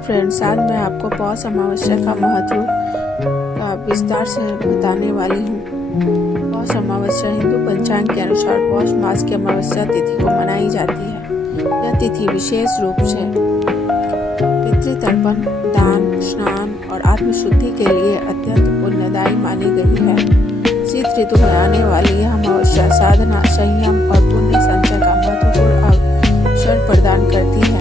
Friends, आज मैं आपको पौष अमावस्या का महत्व का विस्तार से बताने वाली हूँ। पौष अमावस्या हिंदू पंचांग के अनुसार पौष मास की अमावस्या तिथि को मनाई जाती है। यह तिथि विशेष रूप से पितृतर्पण, दान, स्नान और आत्मशुद्धि के लिए अत्यंत पुण्यदायी मानी गई है। शीत ऋतु में आने वाली यह अमावस्या साधना, संयम और पुण्य संचय का महत्वपूर्ण अवसर प्रदान करती है।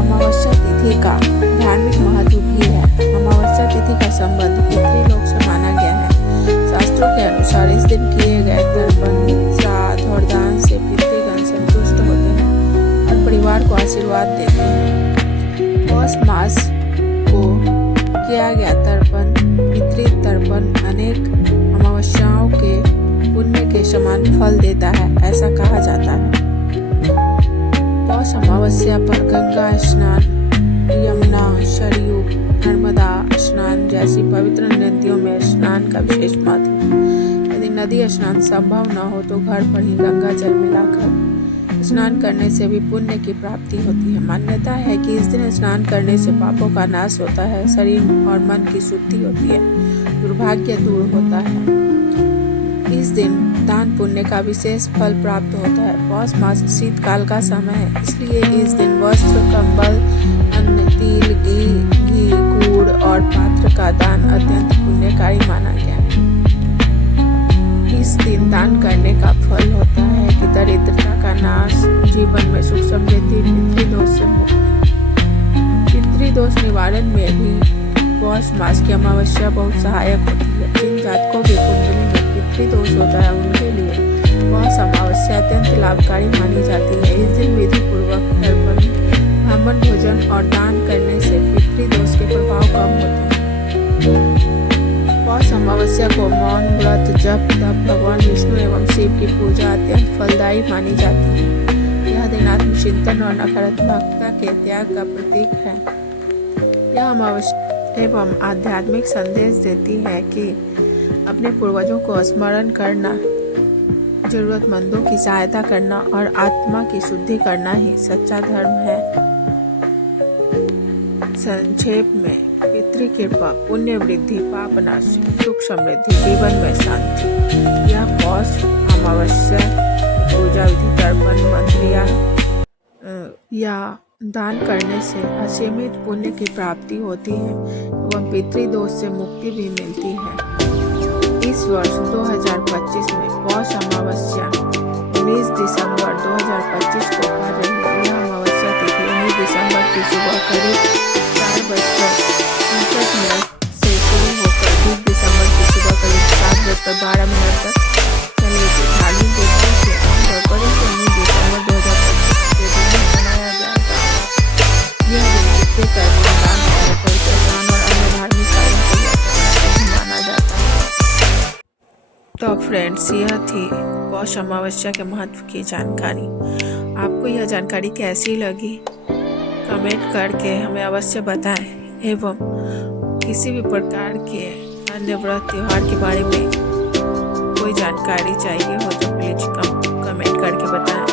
अमावस्या तिथि का धार्मिक महत्व भी है। अमावस्या तिथि का संबंध पितृलोक से माना गया है। शास्त्रों के अनुसार इस दिन किए गए तर्पण, श्राद्ध और दान से पितृगण संतुष्ट होते हैं और परिवार को आशीर्वाद देते हैं। पौष मास को किया गया तर्पण, पितृतर्पण अनेक अमावस्याओं के पुण्य के समान फल देता है, ऐसा कहा जाता है। पौष अमावस्या पर गंगा स्नान, यमुना, सरयू, नर्मदा स्नान जैसी पवित्र नदियों में स्नान का विशेष महत्व है। यदि नदी स्नान संभव न हो तो घर पर ही गंगा जल मिलाकर स्नान करने से भी पुण्य की प्राप्ति होती है। मान्यता है कि इस दिन स्नान करने से पापों का नाश होता है, शरीर और मन की शुद्धि होती है, दुर्भाग्य दूर होता है। इस दिन दान पुण्य का विशेष फल प्राप्त होता है। पौष मास शीतकाल का समय है, इसलिए इस दिन वस्त्र, कंबल, अन्न, तिल, घी, गुड़ और पात्र का दान अत्यंत पुण्यकारी माना गया है। इस दिन दान करने का फल होता है कि दरिद्रता का नाश, जीवन में सुख समृद्धि, पितृदोष से मुक्ति। पितृदोष निवारण में भी पौष मास की अमावस्या बहुत सहायक होती है। जिन जातकों की कुंडली में पितृदोष होता है उनके लिए पौष अमावस्या अत्यंत लाभकारी मानी जाती है। इस दिन विधि पूर्वक तर्पण, ब्राह्मण भोजन और दान करने से पितृदोष के प्रभाव कम होते हैं। पौष अमावस्या को मौन व्रत, जप, तप, भगवान विष्णु एवं शिव की पूजा अत्यंत फलदायी मानी जाती है। यह दिन आत्मचिंतन और नकारात्मकता के त्याग का प्रतीक है। यह अमावस्या एवं आध्यात्मिक संदेश देती है कि अपने पूर्वजों को स्मरण करना, जरूरतमंदों की सहायता करना और आत्मा की शुद्धि करना ही सच्चा धर्म है। संक्षेप में, पितृ कृपा, पुण्य वृद्धि, पाप नाश, सुख समृद्धि, जीवन में शांति। यह पौष अमावस्या पूजा विधि, तर्पण, मंत्र या दान करने से असीमित पुण्य की प्राप्ति होती है एवं पितृदोष से मुक्ति भी मिलती है। इस वर्ष 2025 में पौष अमावस्या 19 दिसंबर 2025 को पड़ रही है। यह अमावस्या तिथि 19 दिसंबर की सुबह करीब 4:59 से शुरू होकर 20 दिसंबर की सुबह करीब 7:12 तक चलेगी। धार्मिक दृष्टि से आमतौर पर 19 दिसंबर 2025 के दिन मनाया जाएगा। यह दिन पितृतर्पण, दान, स्नान और अन्य धार्मिक कार्यों को माना जाता है। तो फ्रेंड्स, यह थी पौष अमावस्या के महत्व की जानकारी। आपको यह जानकारी कैसी लगी कमेंट करके हमें अवश्य बताएं एवं किसी भी प्रकार के अन्य व्रत त्योहार के बारे में कोई जानकारी चाहिए हो तो प्लीज कमेंट करके बताएं।